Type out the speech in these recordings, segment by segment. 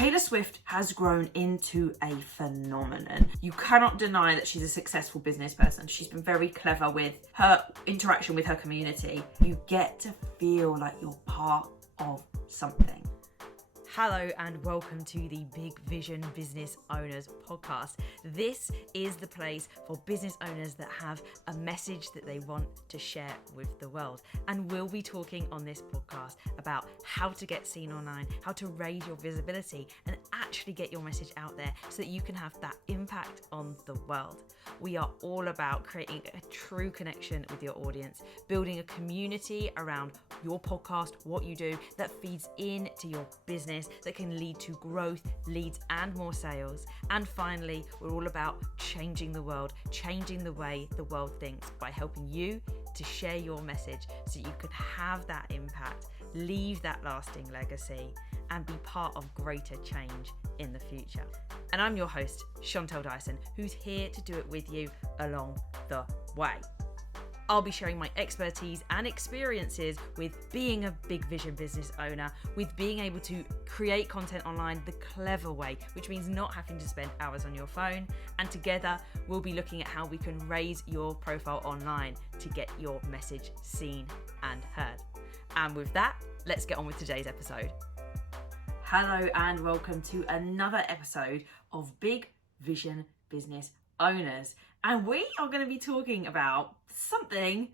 Taylor Swift has grown into a phenomenon. You cannot deny that she's a successful business person. She's been very clever with her interaction with her community. You get to feel like you're part of something. Hello and welcome to the Big Vision Business Owners podcast. This is the place for business owners that have a message that they want to share with the world. And we'll be talking on this podcast about how to get seen online, how to raise your visibility and actually get your message out there so that you can have that impact on the world. We are all about creating a true connection with your audience, building a community around your podcast, what you do, that feeds into your business, that can lead to growth, leads and more sales. And finally, we're all about changing the world, changing the way the world thinks by helping you to share your message so you can have that impact, leave that lasting legacy and be part of greater change in the future. And I'm your host, Chantelle Dyson, who's here to do it with you along the way. I'll be sharing my expertise and experiences with being a big vision business owner, with being able to create content online the clever way, which means not having to spend hours on your phone. And together, we'll be looking at how we can raise your profile online to get your message seen and heard. And with that, let's get on with today's episode. Hello and welcome to another episode of Big Vision Business Owners. And we are going to be talking about something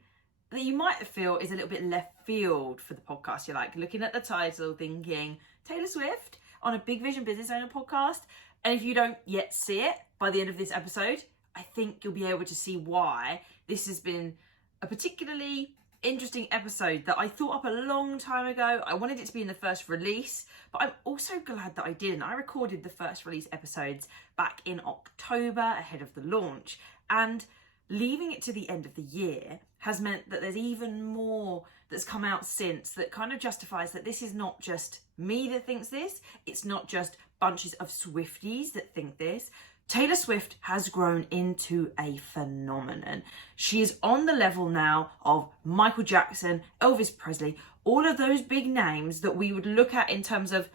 that you might feel is a little bit left field for the podcast. You're like looking at the title thinking, Taylor Swift on a Big Vision Business Owner podcast. And if you don't yet see it by the end of this episode, I think you'll be able to see why this has been a particularly interesting episode that I thought up a long time ago. I wanted it to be in the first release, but I'm also glad that I didn't. I recorded the first release episodes back in October ahead of the launch, and leaving it to the end of the year has meant that there's even more that's come out since that kind of justifies that this is not just me that thinks this, it's not just bunches of Swifties that think this. Taylor Swift has grown into a phenomenon. She is on the level now of Michael Jackson, Elvis Presley, all of those big names that we would look at in terms of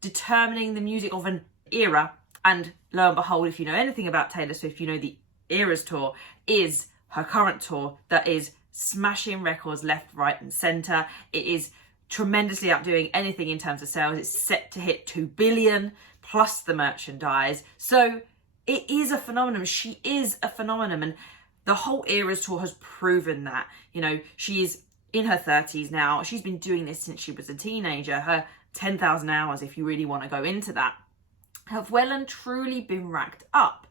determining the music of an era. And lo and behold, if you know anything about Taylor Swift, you know the Eras Tour is her current tour that is smashing records left, right and centre. It is tremendously outdoing anything in terms of sales. It's set to hit 2 billion plus the merchandise. So it is a phenomenon. She is a phenomenon, and the whole Eras Tour has proven that. You know, she is in her 30s now. She's been doing this since she was a teenager. Her 10,000 hours, if you really want to go into that, have well and truly been racked up.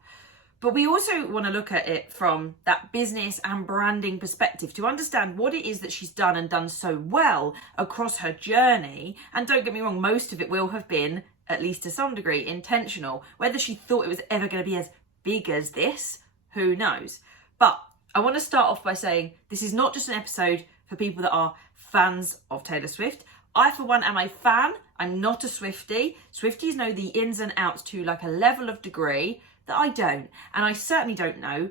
But we also want to look at it from that business and branding perspective to understand what it is that she's done and done so well across her journey. And don't get me wrong, most of it will have been, at least to some degree, intentional. Whether she thought it was ever going to be as big as this, who knows? But I want to start off by saying this is not just an episode for people that are fans of Taylor Swift. I, for one, am a fan. I'm not a Swiftie. Swifties know the ins and outs to like a level of degree that I don't. And I certainly don't know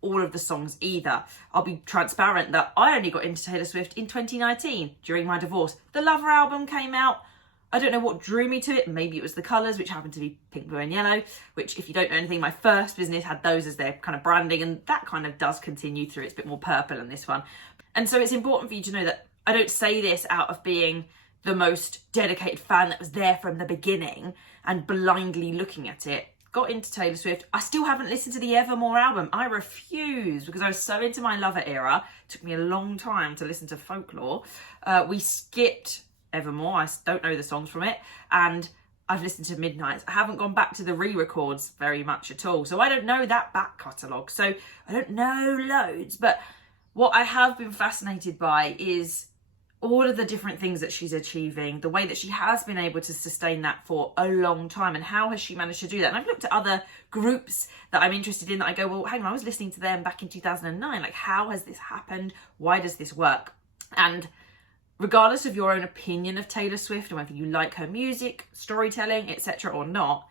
all of the songs either. I'll be transparent that I only got into Taylor Swift in 2019 during my divorce. The Lover album came out. I don't know what drew me to it. Maybe it was the colours, which happened to be pink, blue and yellow, which if you don't know anything, my first business had those as their kind of branding, and that kind of does continue through. It's a bit more purple in this one. And so it's important for you to know that I don't say this out of being the most dedicated fan that was there from the beginning and blindly looking at it. Got into Taylor Swift. I still haven't listened to the Evermore album. I refuse, because I was so into my Lover era. It took me a long time to listen to Folklore. We skipped Evermore. I don't know the songs from it. And I've listened to Midnights. I haven't gone back to the re-records very much at all. So I don't know that back catalogue. So I don't know loads. But what I have been fascinated by is all of the different things that she's achieving, the way that she has been able to sustain that for a long time, and how has she managed to do that. And I've looked at other groups that I'm interested in that I go, well, hang on, I was listening to them back in 2009. Like, how has this happened? Why does this work? And regardless of your own opinion of Taylor Swift and whether you like her music, storytelling, etc. or not,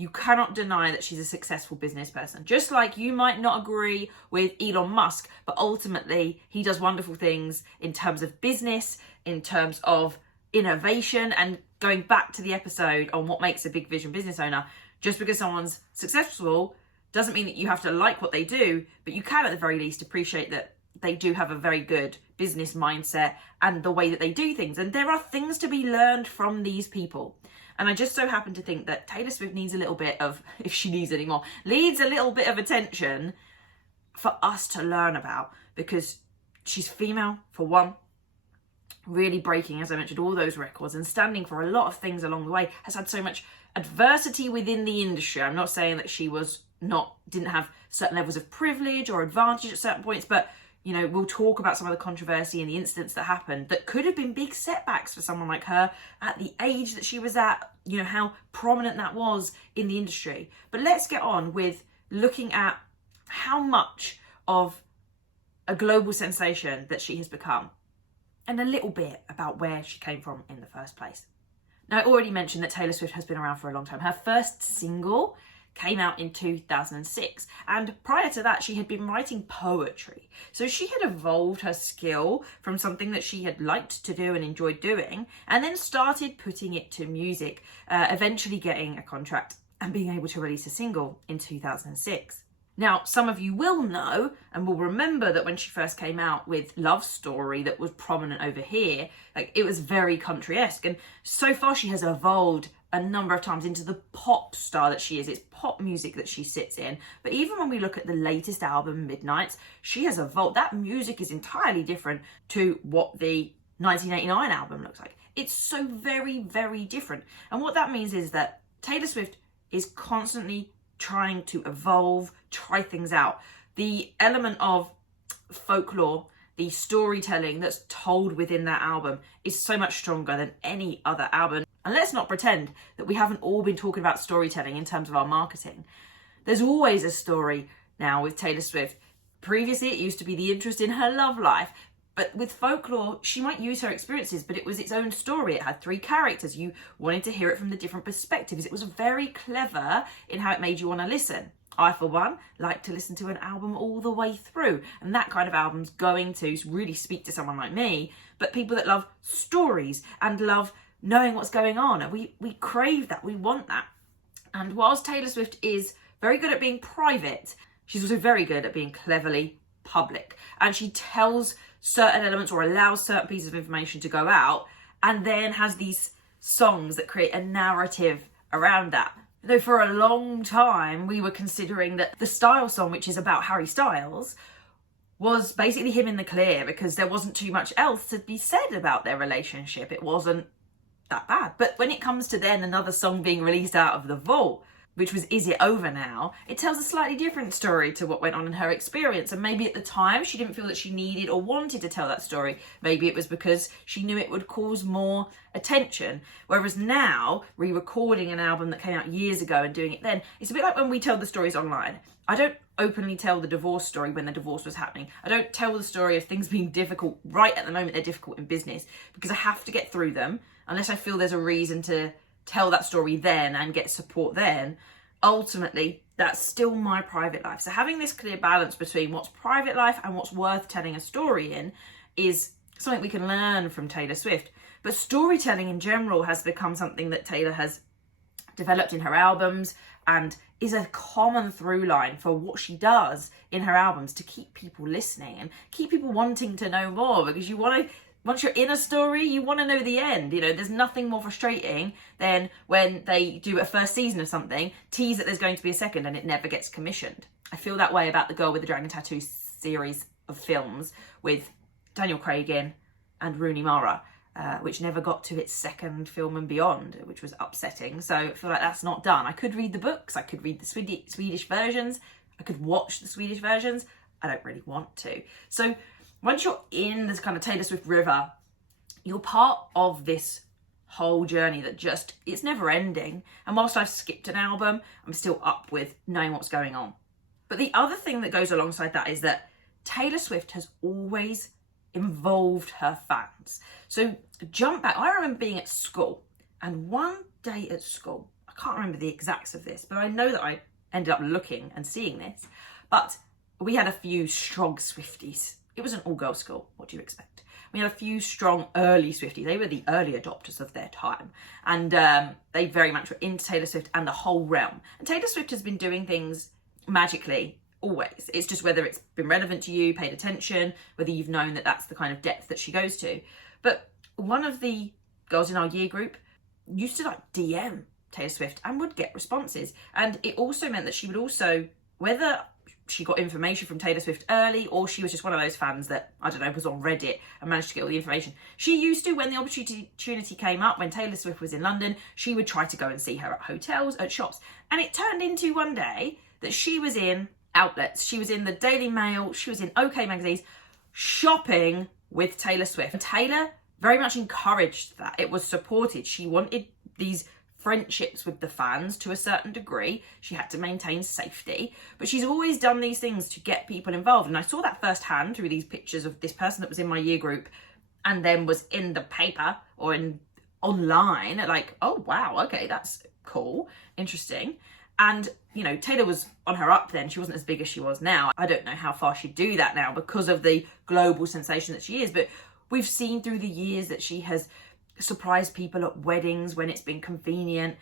you cannot deny that she's a successful business person. Just like you might not agree with Elon Musk, but ultimately he does wonderful things in terms of business, in terms of innovation. And going back to the episode on what makes a big vision business owner, just because someone's successful doesn't mean that you have to like what they do, but you can at the very least appreciate that they do have a very good business mindset and the way that they do things. And there are things to be learned from these people. And I just so happen to think that Taylor Swift needs a little bit of, if she needs any more, needs a little bit of attention for us to learn about, because she's female, for one, really breaking, as I mentioned, all those records and standing for a lot of things along the way, has had so much adversity within the industry. I'm not saying that she didn't have certain levels of privilege or advantage at certain points, but you know, we'll talk about some of the controversy and the incidents that happened that could have been big setbacks for someone like her at the age that she was at, you know, how prominent that was in the industry. But let's get on with looking at how much of a global sensation that she has become and a little bit about where she came from in the first place. Now, I already mentioned that Taylor Swift has been around for a long time. Her first single came out in 2006, and prior to that she had been writing poetry. So she had evolved her skill from something that she had liked to do and enjoyed doing, and then started putting it to music, eventually getting a contract and being able to release a single in 2006. Now, some of you will know and will remember that when she first came out with Love Story, that was prominent over here, like it was very country-esque, and so far she has evolved a number of times into the pop star that she is. It's pop music that she sits in. But even when we look at the latest album, Midnights, she has evolved. That music is entirely different to what the 1989 album looks like. It's so very, very different. And what that means is that Taylor Swift is constantly trying to evolve, try things out. The element of folklore, the storytelling that's told within that album is so much stronger than any other album. And let's not pretend that we haven't all been talking about storytelling in terms of our marketing. There's always a story now with Taylor Swift. Previously, it used to be the interest in her love life. But with folklore, she might use her experiences, but it was its own story. It had 3 characters. You wanted to hear it from the different perspectives. It was very clever in how it made you want to listen. I, for one, like to listen to an album all the way through. And that kind of album's going to really speak to someone like me. But people that love stories and love knowing what's going on, and we crave that, we want that. And whilst Taylor Swift is very good at being private, she's also very good at being cleverly public. And she tells certain elements or allows certain pieces of information to go out, and then has these songs that create a narrative around that. Though for a long time we were considering that the Style song, which is about Harry Styles, was basically him in the clear because there wasn't too much else to be said about their relationship. It wasn't that bad. But when it comes to then another song being released out of the vault, which was Is It Over Now, it tells a slightly different story to what went on in her experience. And maybe at the time she didn't feel that she needed or wanted to tell that story. Maybe it was because she knew it would cause more attention. Whereas now, re-recording an album that came out years ago and doing it then, it's a bit like when we tell the stories online. I don't openly tell the divorce story when the divorce was happening. I don't tell the story of things being difficult right at the moment they're difficult in business, because I have to get through them unless I feel there's a reason to tell that story then and get support then. Ultimately, that's still my private life. So having this clear balance between what's private life and what's worth telling a story in is something we can learn from Taylor Swift. But storytelling in general has become something that Taylor has developed in her albums and is a common through line for what she does in her albums to keep people listening and keep people wanting to know more, because you want to, once you're in a story, you want to know the end. You know, there's nothing more frustrating than when they do a first season of something, tease that there's going to be a second, and it never gets commissioned. I feel that way about the Girl with the Dragon Tattoo series of films with Daniel Craig in and Rooney Mara, which never got to its second film and beyond, which was upsetting. So I feel like that's not done. I could read the books, I could read the Swedish versions, I could watch the Swedish versions. I don't really want to. So once you're in this kind of Taylor Swift river, you're part of this whole journey that just, it's never ending. And whilst I've skipped an album, I'm still up with knowing what's going on. But the other thing that goes alongside that is that Taylor Swift has always involved her fans. So jump back, I remember being at school, and one day at school, I can't remember the exacts of this, but I know that I ended up looking and seeing this, but we had a few strong Swifties. It was an all-girls school, what do you expect? We had a few strong early Swifties. They were the early adopters of their time. And they very much were into Taylor Swift and the whole realm. And Taylor Swift has been doing things magically always. It's just whether it's been relevant to you, paid attention, whether you've known that that's the kind of depth that she goes to. But one of the girls in our year group used to like DM Taylor Swift and would get responses. And it also meant that she would also, whether she got information from Taylor Swift early or she was just one of those fans that, I don't know, was on Reddit and managed to get all the information. She used to, when the opportunity came up, when Taylor Swift was in London, she would try to go and see her at hotels, at shops. And it turned into one day that she was in outlets. She was in the Daily Mail, she was in OK magazines, shopping with Taylor Swift. And Taylor very much encouraged that. It was supported. She wanted these friendships with the fans to a certain degree. She had to maintain safety, but she's always done these things to get people involved. And I saw that firsthand through these pictures of this person that was in my year group and then was in the paper or in online, like, oh wow, okay, that's cool, interesting. And, you know, Taylor was on her up then. She wasn't as big as she was now. I don't know how far she'd do that now because of the global sensation that she is. But we've seen through the years that she has surprised people at weddings when it's been convenient.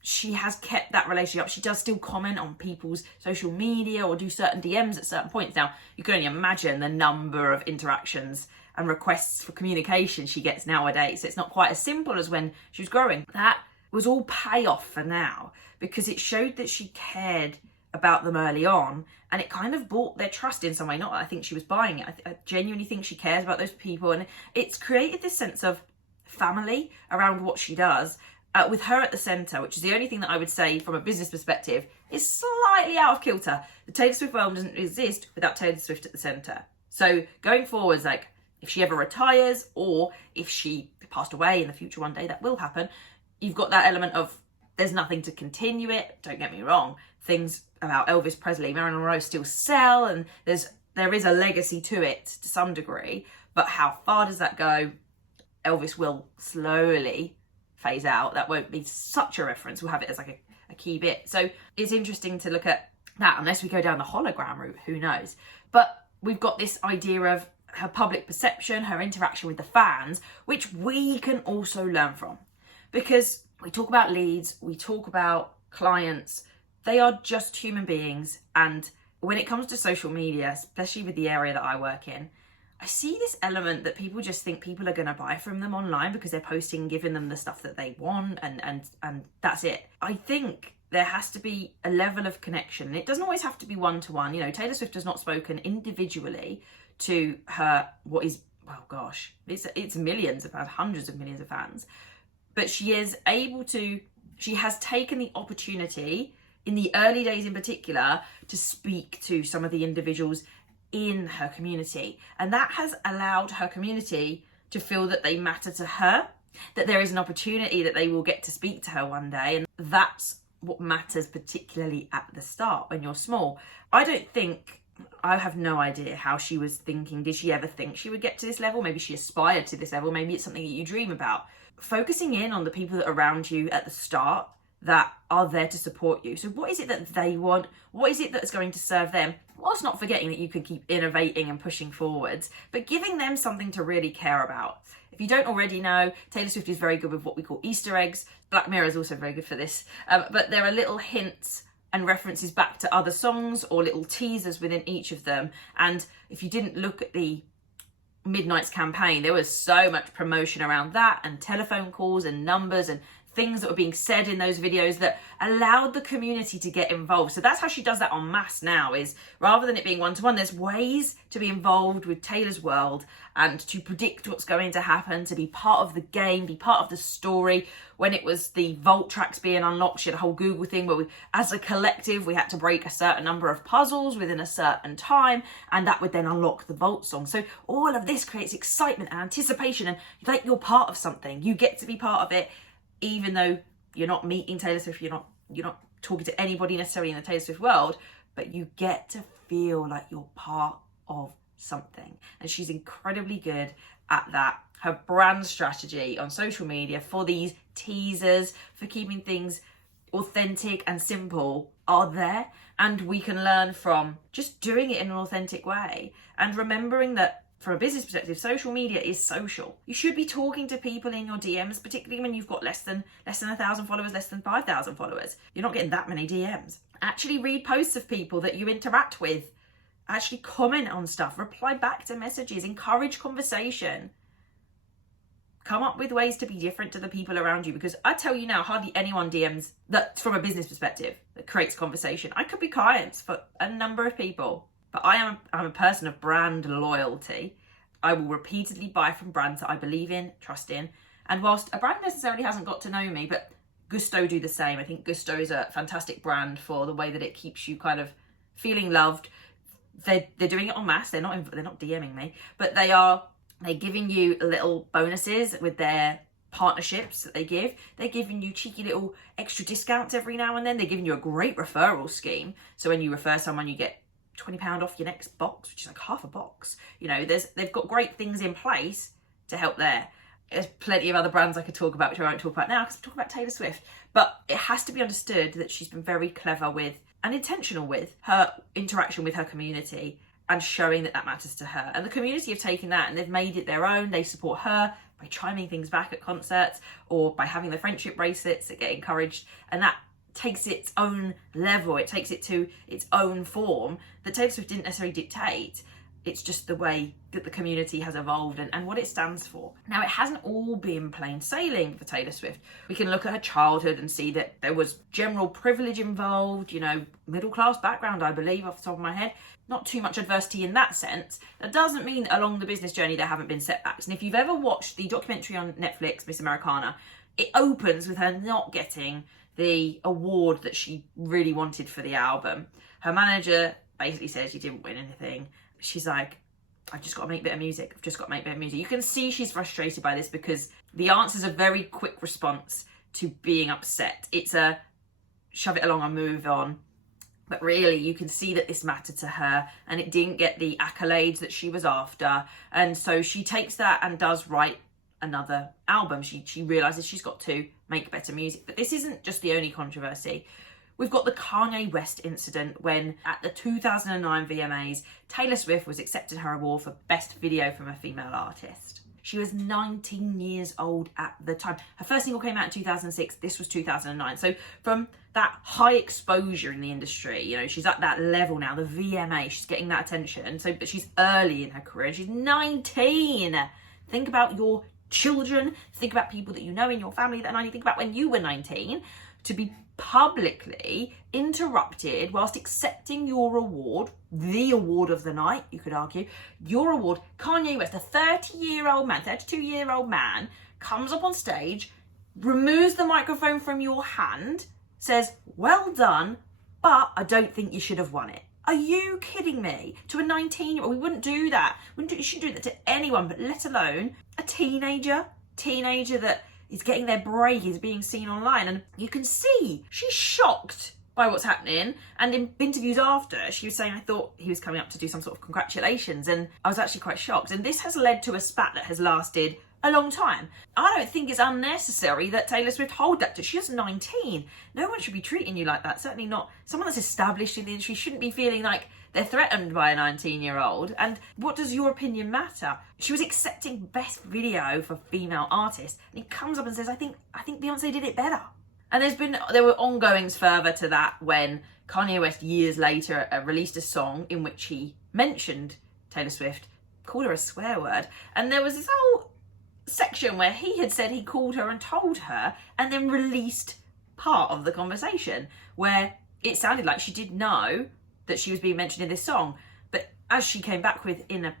She has kept that relationship up. She does still comment on people's social media or do certain DMs at certain points. Now, you can only imagine the number of interactions and requests for communication she gets nowadays. It's not quite as simple as when she was growing. That was all payoff for now, because it showed that she cared about them early on, and it kind of bought their trust in some way. Not that I think she was buying it. I genuinely think she cares about those people, and it's created this sense of family around what she does, with her at the centre, which is the only thing that I would say from a business perspective is slightly out of kilter. The Taylor Swift world doesn't exist without Taylor Swift at the centre. So going forwards, like if she ever retires or if she passed away in the future one day, that will happen, you've got that element of there's nothing to continue it. Don't get me wrong. Things about Elvis Presley, Marilyn Monroe still sell, and there is a legacy to it to some degree. But how far does that go? Elvis will slowly phase out. That won't be such a reference. We'll have it as like a key bit. So it's interesting to look at that, unless we go down the hologram route, who knows. But we've got this idea of her public perception, her interaction with the fans, which we can also learn from. Because we talk about leads, we talk about clients, they are just human beings. And when it comes to social media, especially with the area that I work in, I see this element that people just think people are going to buy from them online because they're posting, giving them the stuff that they want, and that's it. I think there has to be a level of connection, and it doesn't always have to be one-to-one. You know, Taylor Swift has not spoken individually to her, what is, well, gosh, it's millions of fans, hundreds of millions of fans. But she is able to, she has taken the opportunity in the early days in particular to speak to some of the individuals in her community. And that has allowed her community to feel that they matter to her, that there is an opportunity that they will get to speak to her one day. And that's what matters, particularly at the start when you're small. I have no idea how she was thinking. Did she ever think she would get to this level? Maybe she aspired to this level. Maybe it's something that you dream about. Focusing in on the people that are around you at the start that are there to support you. So what is it that they want? What is it that's going to serve them? Whilst not forgetting that you can keep innovating and pushing forwards, but giving them something to really care about. If you don't already know, Taylor Swift is very good with what we call Easter eggs. Black Mirror is also very good for this. But there are little hints and references back to other songs or little teasers within each of them. And if you didn't look at the Midnight's campaign, there was so much promotion around that, and telephone calls and numbers and things that were being said in those videos that allowed the community to get involved. So that's how she does that en masse now, is rather than it being one-to-one, there's ways to be involved with Taylor's world and to predict what's going to happen, to be part of the game, be part of the story. When it was the vault tracks being unlocked, she had a whole Google thing where as a collective, we had to break a certain number of puzzles within a certain time, and that would then unlock the vault song. So all of this creates excitement and anticipation, and like you're part of something. You get to be part of it, even though you're not meeting Taylor Swift, you're not talking to anybody necessarily in the Taylor Swift world, but you get to feel like you're part of something. And she's incredibly good at that. Her brand strategy on social media for these teasers, for keeping things authentic and simple, are there. And we can learn from just doing it in an authentic way and remembering that from a business perspective, social media is social. You should be talking to people in your DMs, particularly when you've got less than 1,000 followers, less than 5,000 followers. You're not getting that many DMs. Actually read posts of people that you interact with. Actually comment on stuff, reply back to messages, encourage conversation. Come up with ways to be different to the people around you, because I tell you now, hardly anyone DMs that from a business perspective that creates conversation. I could be clients for a number of people, but I'm a person of brand loyalty. I will repeatedly buy from brands that I believe in, trust in. And whilst a brand necessarily hasn't got to know me, but Gusto do the same. I think Gusto is a fantastic brand for the way that it keeps you kind of feeling loved. They're doing it en masse. They're not DMing me, but they're giving you little bonuses with their partnerships that they give. They're giving you cheeky little extra discounts every now and then. They're giving you a great referral scheme. So when you refer someone, you get £20 off your next box, which is like half a box. You know, they've got great things in place to help there. There's plenty of other brands I could talk about, which I won't talk about now because I'm talking about Taylor Swift. But it has to be understood that she's been very clever with and intentional with her interaction with her community and showing that matters to her. And the community have taken that and they've made it their own. They support her by chiming things back at concerts or by having the friendship bracelets that get encouraged. And that takes its own level. It takes it to its own form that Taylor Swift didn't necessarily dictate. It's just the way that the community has evolved and what it stands for. Now, it hasn't all been plain sailing for Taylor Swift. We can look at her childhood and see that there was general privilege involved, you know, middle-class background, I believe, off the top of my head. Not too much adversity in that sense. That doesn't mean that along the business journey there haven't been setbacks. And if you've ever watched the documentary on Netflix, Miss Americana, it opens with her not getting the award that she really wanted for the album. Her manager basically says, you didn't win anything. She's like, I've just got to make a bit of music. You can see she's frustrated by this because the answer's a very quick response to being upset. It's a shove it along and move on. But really, you can see that this mattered to her and it didn't get the accolades that she was after. And so she takes that and does write another album. She realises she's got to make better music. But this isn't just the only controversy. We've got the Kanye West incident when at the 2009 VMAs, Taylor Swift was accepted her award for Best Video from a Female Artist. She was 19 years old at the time. Her first single came out in 2006. This was 2009. So from that high exposure in the industry, you know, she's at that level now, the VMA, she's getting that attention. So, but she's early in her career. She's 19. Think about your children. Think about people that you know in your family that are 19. Think about when you were 19. To be publicly interrupted whilst accepting your award, the award of the night, you could argue, your award. Kanye West, a 32-year-old man, comes up on stage, removes the microphone from your hand, says, well done, but I don't think you should have won it. Are you kidding me? To a 19-year-old, we wouldn't do that. You shouldn't do that to anyone, but let alone a teenager that is getting their break, is being seen online. And you can see she's shocked by what's happening. And in interviews after, she was saying, I thought he was coming up to do some sort of congratulations. And I was actually quite shocked. And this has led to a spat that has lasted a long time. I don't think it's unnecessary that Taylor Swift hold that to. She's 19. No one should be treating you like that. Certainly not someone that's established in the industry shouldn't be feeling like they're threatened by a 19-year-old. And what does your opinion matter? She was accepting Best Video for Female Artist, and he comes up and says, I think Beyonce did it better. And there were ongoings further to that when Kanye West years later released a song in which he mentioned Taylor Swift, called her a swear word, and there was this whole section where he had said he called her and told her, and then released part of the conversation where it sounded like she did know that she was being mentioned in this song. But as she came back with in a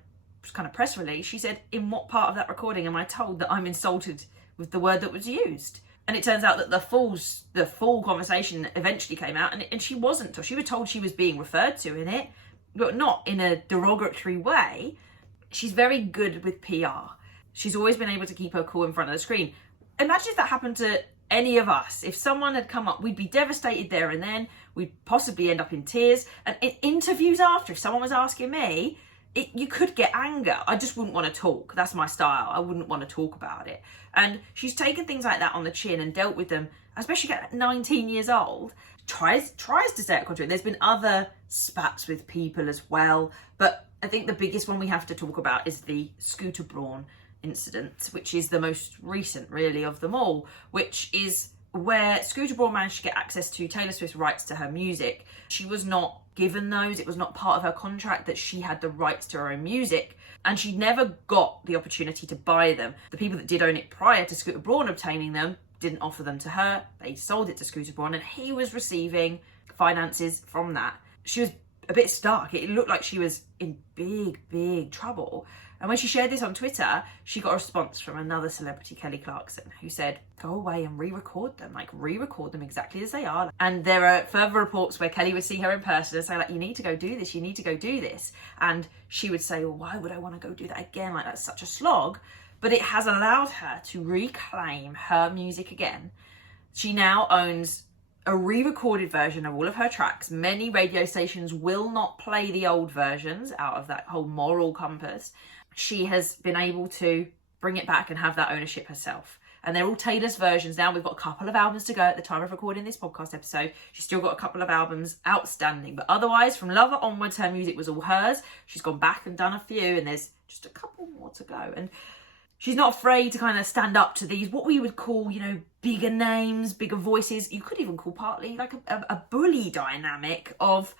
kind of press release, she said, in what part of that recording am I told that I'm insulted with the word that was used? And it turns out that the full conversation eventually came out, and she wasn't. She was told she was being referred to in it, but not in a derogatory way. She's very good with PR. She's always been able to keep her cool in front of the screen. Imagine if that happened to any of us. If someone had come up, we'd be devastated there and then. We'd possibly end up in tears. And in interviews after, if someone was asking me, you could get anger. I just wouldn't want to talk. That's my style. I wouldn't want to talk about it. And she's taken things like that on the chin and dealt with them, especially at 19 years old. Tries to stay at contrary. There's been other spats with people as well, but I think the biggest one we have to talk about is the Scooter Braun incident, which is the most recent really of them all, which is where Scooter Braun managed to get access to Taylor Swift's rights to her music. She was not given those. It was not part of her contract that she had the rights to her own music, and she never got the opportunity to buy them. The people that did own it prior to Scooter Braun obtaining them didn't offer them to her. They sold it to Scooter Braun, and he was receiving finances from that. She was a bit stuck. It looked like she was in big trouble. And when she shared this on Twitter, she got a response from another celebrity, Kelly Clarkson, who said, go away and re-record them, exactly as they are. And there are further reports where Kelly would see her in person and say, like, you need to go do this. And she would say, well, why would I want to go do that again? Like, that's such a slog. But it has allowed her to reclaim her music again. She now owns a re-recorded version of all of her tracks. Many radio stations will not play the old versions out of that whole moral compass. She has been able to bring it back and have that ownership herself. And they're all Taylor's versions now. We've got a couple of albums to go at the time of recording this podcast episode. She's still got a couple of albums outstanding. But otherwise, from Lover onwards, her music was all hers. She's gone back and done a few, and there's just a couple more to go. And she's not afraid to kind of stand up to these, what we would call, bigger names, bigger voices. You could even call partly like a bully dynamic of,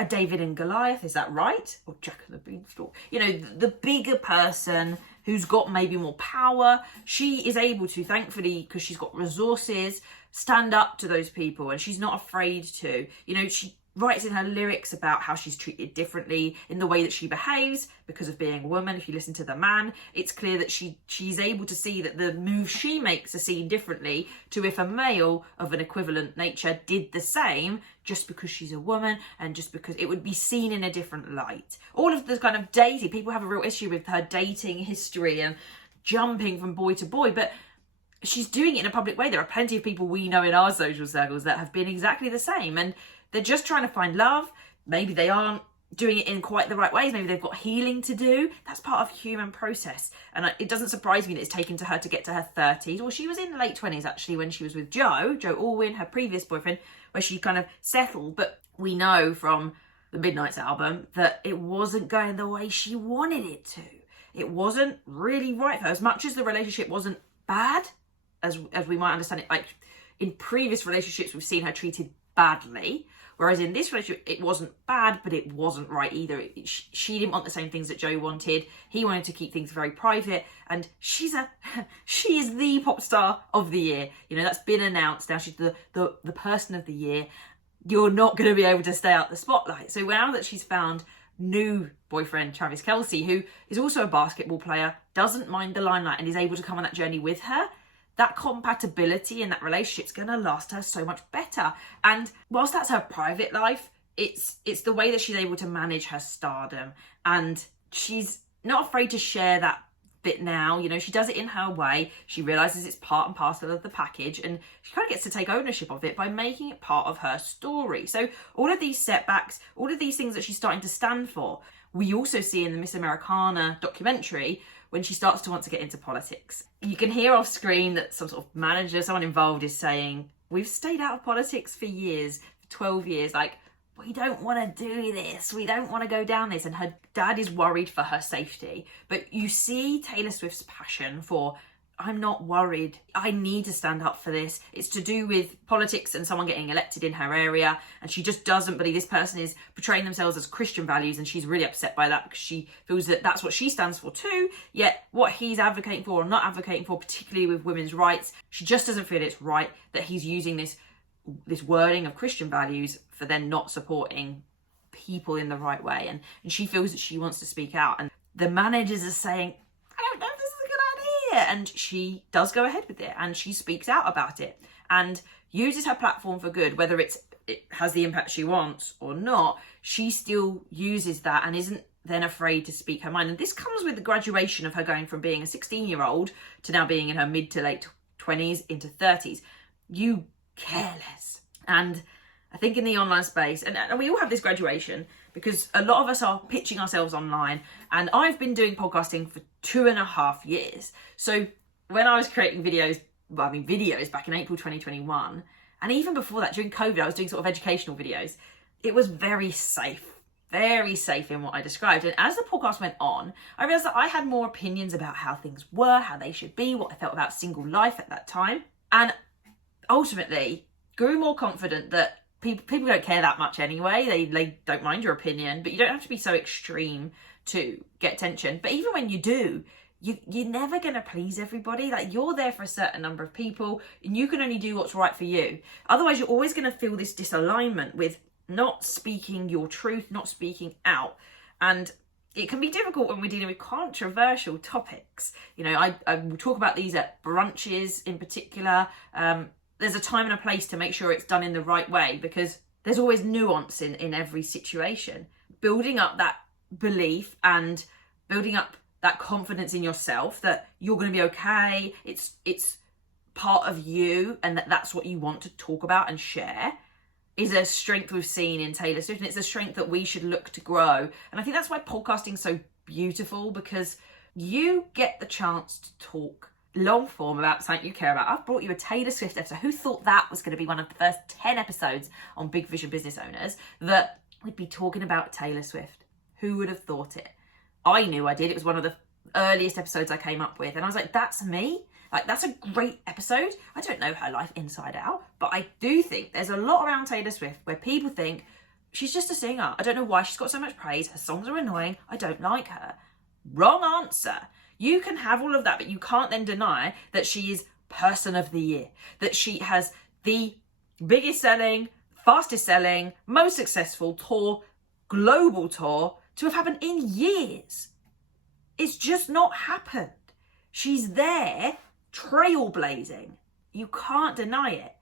a David and Goliath, is that right? Or Jack and the Beanstalk. The bigger person who's got maybe more power. She is able to, thankfully, because she's got resources, stand up to those people, and she's not afraid to. She writes in her lyrics about how she's treated differently in the way that she behaves because of being a woman. If you listen to The Man, it's clear that she's able to see that the moves she makes are seen differently to if a male of an equivalent nature did the same, just because she's a woman and just because it would be seen in a different light. All of the kind of dating, people have a real issue with her dating history and jumping from boy to boy, but she's doing it in a public way. There are plenty of people we know in our social circles that have been exactly the same, and they're just trying to find love. Maybe they aren't doing it in quite the right ways. Maybe they've got healing to do. That's part of the human process. And it doesn't surprise me that it's taken to her to get to her 30s. Well, she was in the late 20s, actually, when she was with Joe Alwyn, her previous boyfriend, where she kind of settled. But we know from the Midnight's album that it wasn't going the way she wanted it to. It wasn't really right for her. As much as the relationship wasn't bad, as we might understand it, like in previous relationships, we've seen her treated badly. Whereas in this relationship, it wasn't bad, but it wasn't right either. She didn't want the same things that Joe wanted. He wanted to keep things very private. And she is the pop star of the year. That's been announced now. She's the person of the year. You're not going to be able to stay out the spotlight. So now that she's found new boyfriend, Travis Kelce, who is also a basketball player, doesn't mind the limelight and is able to come on that journey with her, that compatibility in that relationship's going to last her so much better. And whilst that's her private life, it's the way that she's able to manage her stardom. And she's not afraid to share that bit now. She does it in her way. She realises it's part and parcel of the package, and she kind of gets to take ownership of it by making it part of her story. So all of these setbacks, all of these things that she's starting to stand for, we also see in the Miss Americana documentary when she starts to want to get into politics. You can hear off screen that some sort of manager, someone involved is saying, we've stayed out of politics for years, for 12 years, like, we don't want to do this, we don't want to go down this. And her dad is worried for her safety. But you see Taylor Swift's passion for, I'm not worried, I need to stand up for this. It's to do with politics and someone getting elected in her area, and she just doesn't believe this person is portraying themselves as Christian values, and she's really upset by that because she feels that that's what she stands for too, yet what he's advocating for or not advocating for, particularly with women's rights, she just doesn't feel it's right that he's using this wording of Christian values for then not supporting people in the right way, and she feels that she wants to speak out. And the managers are saying, I don't know if this is a good idea, and she does go ahead with it, and she speaks out about it and uses her platform for good. Whether it has the impact she wants or not, she still uses that and isn't then afraid to speak her mind. And this comes with the graduation of her going from being a 16-year-old to now being in her mid to late 20s into 30s. You care less. And I think in the online space, and we all have this graduation because a lot of us are pitching ourselves online, and I've been doing podcasting for 2.5 years. So when I was creating videos back in April 2021, and even before that, during COVID, I was doing sort of educational videos. It was very safe very safe in what I described. And as the podcast went on, I realised that I had more opinions about how things were, how they should be, what I felt about single life at that time. And ultimately grew more confident that people don't care that much anyway. They don't mind your opinion, but you don't have to be so extreme to get attention. But even when you do, you're never going to please everybody. Like, you're there for a certain number of people and you can only do what's right for you. Otherwise, you're always going to feel this disalignment with not speaking your truth, not speaking out. And it can be difficult when we're dealing with controversial topics. You know, I will talk about these at brunches in particular. There's a time and a place to make sure it's done in the right way, because there's always nuance in every situation. Building up that belief and building up that confidence in yourself that you're going to be okay, it's part of you, and that's what you want to talk about and share, is a strength we've seen in Taylor Swift, and it's a strength that we should look to grow. And I think that's why podcasting's so beautiful, because you get the chance to talk long form about something you care about. I've brought you a Taylor Swift episode. Who thought that was going to be one of the first 10 episodes on Big Vision Business Owners, that we'd be talking about Taylor Swift? Who would have thought it? I knew I did. It was one of the earliest episodes I came up with, and I was like, that's me. Like, that's a great episode. I don't know her life inside out, but I do think there's a lot around Taylor Swift where people think she's just a singer. I don't know why she's got so much praise. Her songs are annoying. I don't like her. Wrong answer. You can have all of that, but you can't then deny that she is Person of the Year, that she has the biggest selling, fastest selling, most successful tour, global tour, to have happened in years. It's just not happened. She's there, trailblazing. You can't deny it.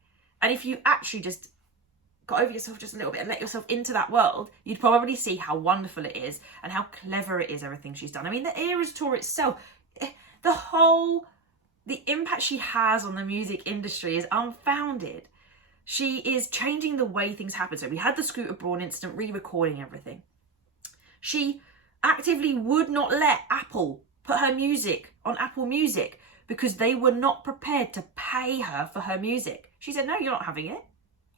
And if you actually just got over yourself just a little bit and let yourself into that world, you'd probably see how wonderful it is and how clever it is, everything she's done. I mean, the Eras tour itself, the impact she has on the music industry is unfounded. She is changing the way things happen. So we had the Scooter Braun incident, re-recording everything. She actively would not let Apple put her music on Apple Music because they were not prepared to pay her for her music. She said, no, you're not having it.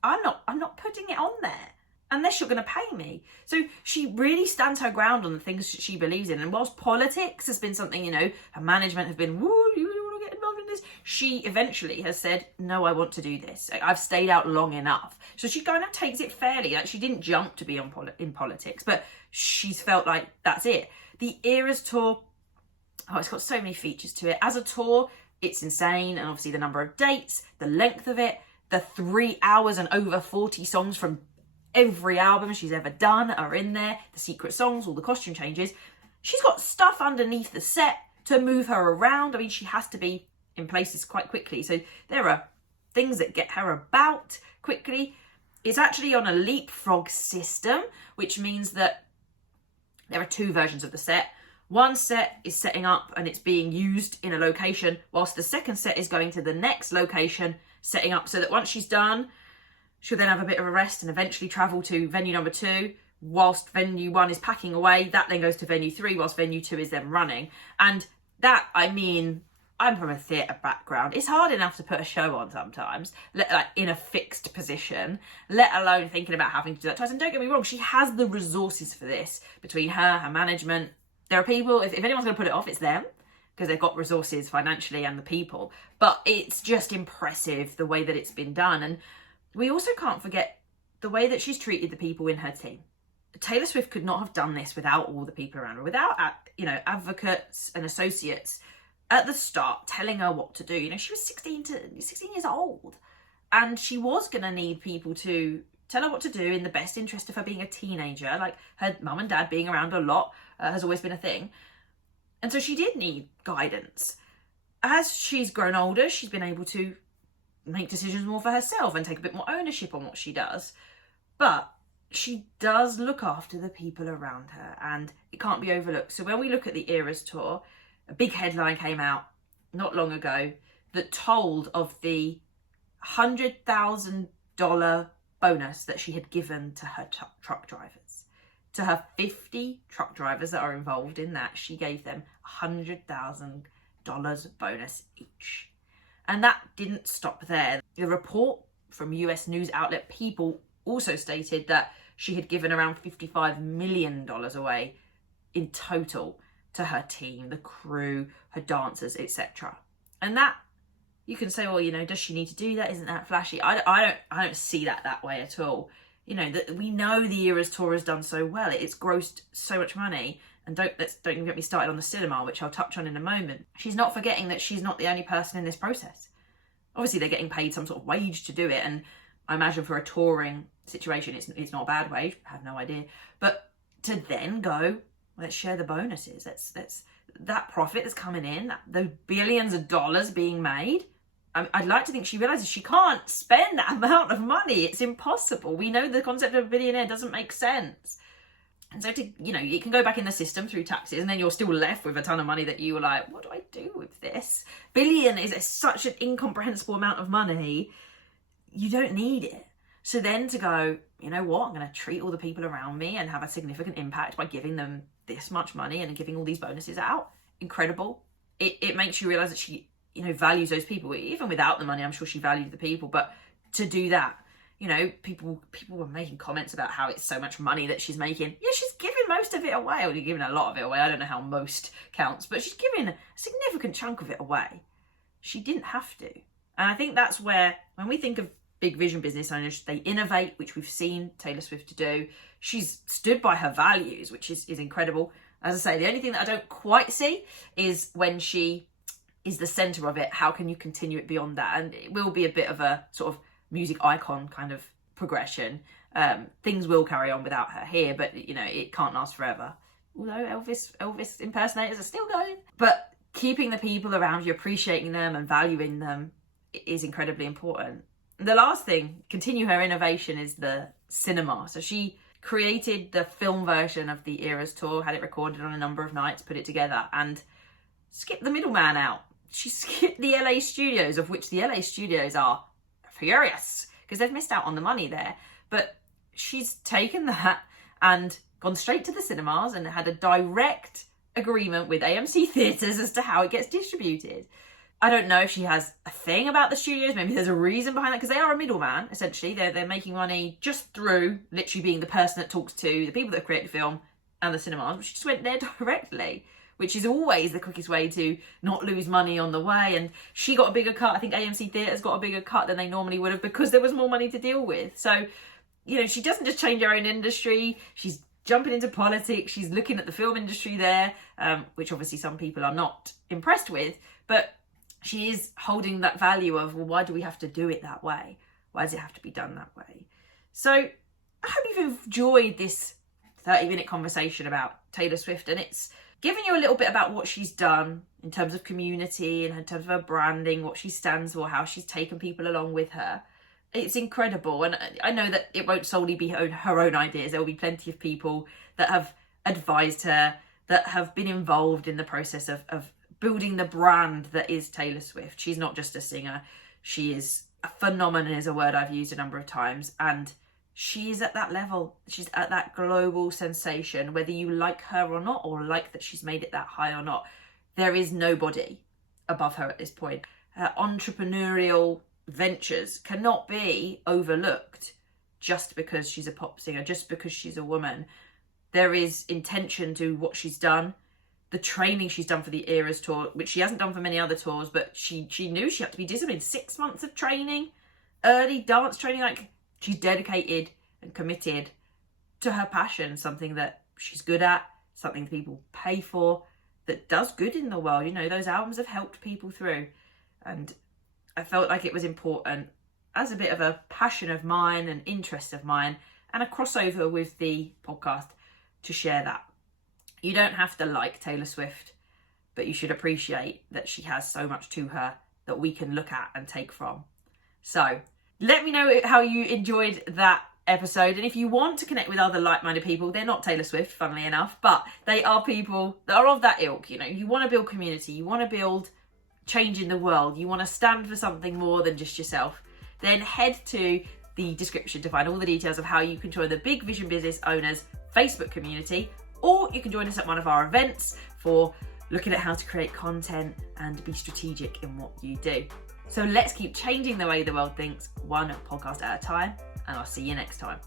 I'm not putting it on there unless you're going to pay me. So she really stands her ground on the things she believes in. And whilst politics has been something, you know, her management have been, woo, you want to get involved in this? She eventually has said, no, I want to do this. I've stayed out long enough. So she kind of takes it fairly. Like, she didn't jump to be in politics, but she's felt like that's it. The Eras tour, it's got so many features to it. As a tour, it's insane. And obviously the number of dates, the length of it, the 3 hours and over 40 songs from every album she's ever done are in there. The secret songs, all the costume changes. She's got stuff underneath the set to move her around. I mean, she has to be in places quite quickly. So there are things that get her about quickly. It's actually on a leapfrog system, which means that there are two versions of the set. One set is setting up and it's being used in a location, whilst the second set is going to the next location, setting up, so that once she's done, she'll then have a bit of a rest and eventually travel to venue number 2. Whilst venue 1 is packing away, that then goes to venue 3, whilst venue 2 is then running. And that, I mean, I'm from a theatre background. It's hard enough to put a show on sometimes, like in a fixed position, let alone thinking about having to do that twice. And don't get me wrong, she has the resources for this between her management. There are people, if anyone's going to put it off, it's them, because they've got resources financially and the people. But it's just impressive the way that it's been done. And we also can't forget the way that she's treated the people in her team. Taylor Swift could not have done this without all the people around her, without, you know, advocates and associates at the start telling her what to do. You know, she was 16 years old, and she was going to need people to tell her what to do in the best interest of her being a teenager. Like, her mum and dad being around a lot has always been a thing. And so she did need guidance. As she's grown older, she's been able to make decisions more for herself and take a bit more ownership on what she does. But she does look after the people around her, and it can't be overlooked. So when we look at the Eras tour, a big headline came out not long ago that told of the $100,000 bonus that she had given to her truck drivers. To her 50 truck drivers that are involved in that, she gave them $100,000 bonus each. And that didn't stop there. The report from US news outlet People also stated that she had given around $55 million away in total to her team, the crew, her dancers, etc. And that, you can say, well, does she need to do that? Isn't that flashy? I don't see that way at all. That we know the Eras Tour has done so well. It's grossed so much money. And don't even get me started on the cinema, which I'll touch on in a moment. She's not forgetting that she's not the only person in this process. Obviously, they're getting paid some sort of wage to do it. And I imagine for a touring situation, it's not a bad wage. I have no idea. But to then go, let's share the bonuses. Let's that profit that's coming in, those billions of dollars being made. I'd like to think she realises she can't spend that amount of money. It's impossible. We know the concept of a billionaire doesn't make sense. And so, it can go back in the system through taxes, and then you're still left with a ton of money that you were like, what do I do with this? Billion is such an incomprehensible amount of money. You don't need it. So then to go, you know what, I'm going to treat all the people around me and have a significant impact by giving them this much money and giving all these bonuses out. Incredible. It makes you realise that she, values those people. Even without the money, I'm sure she valued the people. But to do that, people were making comments about how it's so much money that she's making. Yeah, she's giving most of it away. Or giving a lot of it away. I don't know how most counts, but she's giving a significant chunk of it away. She didn't have to. And I think that's where, when we think of big vision business owners, they innovate, which we've seen Taylor Swift to do. She's stood by her values, which is incredible. As I say, the only thing that I don't quite see is when she is the centre of it, how can you continue it beyond that? And it will be a bit of a sort of music icon kind of progression. Things will carry on without her here, but it can't last forever. Although Elvis impersonators are still going. But keeping the people around you, appreciating them and valuing them is incredibly important. The last thing, continue her innovation, is the cinema. So she created the film version of the Eras Tour, had it recorded on a number of nights, put it together, and skipped the middleman out. She skipped the LA studios, of which the LA studios are furious because they've missed out on the money there. But she's taken that and gone straight to the cinemas and had a direct agreement with AMC Theatres as to how it gets distributed. I don't know if she has a thing about the studios. Maybe there's a reason behind that, because they are a middleman, essentially. They're making money just through literally being the person that talks to the people that have created the film and the cinemas. But she just went there directly, which is always the quickest way to not lose money on the way. And she got a bigger cut. I think AMC Theatres got a bigger cut than they normally would have, because there was more money to deal with. So, she doesn't just change her own industry. She's jumping into politics. She's looking at the film industry there, which obviously some people are not impressed with. But she is holding that value of, well, why do we have to do it that way? Why does it have to be done that way? So I hope you've enjoyed this 30-minute conversation about Taylor Swift, and it's given you a little bit about what she's done in terms of community and in terms of her branding, what she stands for, how she's taken people along with her. It's incredible. And I know that it won't solely be her own ideas. There will be plenty of people that have advised her, that have been involved in the process of building the brand that is Taylor Swift. She's not just a singer. She is a phenomenon, is a word I've used a number of times. And she is at that level. She's at that global sensation, whether you like her or not, or like that she's made it that high or not. There is nobody above her at this point. Her entrepreneurial ventures cannot be overlooked just because she's a pop singer, just because she's a woman. There is intention to what she's done. The training she's done for the Eras Tour, which she hasn't done for many other tours, but she knew she had to be disciplined. 6 months of training, early dance training. Like, she's dedicated and committed to her passion, something that she's good at, something that people pay for, that does good in the world. Those albums have helped people through. And I felt like it was important, as a bit of a passion of mine, an interest of mine, and a crossover with the podcast, to share that. You don't have to like Taylor Swift, but you should appreciate that she has so much to her that we can look at and take from. So let me know how you enjoyed that episode. And if you want to connect with other like-minded people, they're not Taylor Swift, funnily enough, but they are people that are of that ilk. You want to build community, you want to build change in the world, you want to stand for something more than just yourself, then head to the description to find all the details of how you can join the Big Vision Business Owners Facebook community. Or you can join us at one of our events for looking at how to create content and be strategic in what you do. So let's keep changing the way the world thinks, one podcast at a time, and I'll see you next time.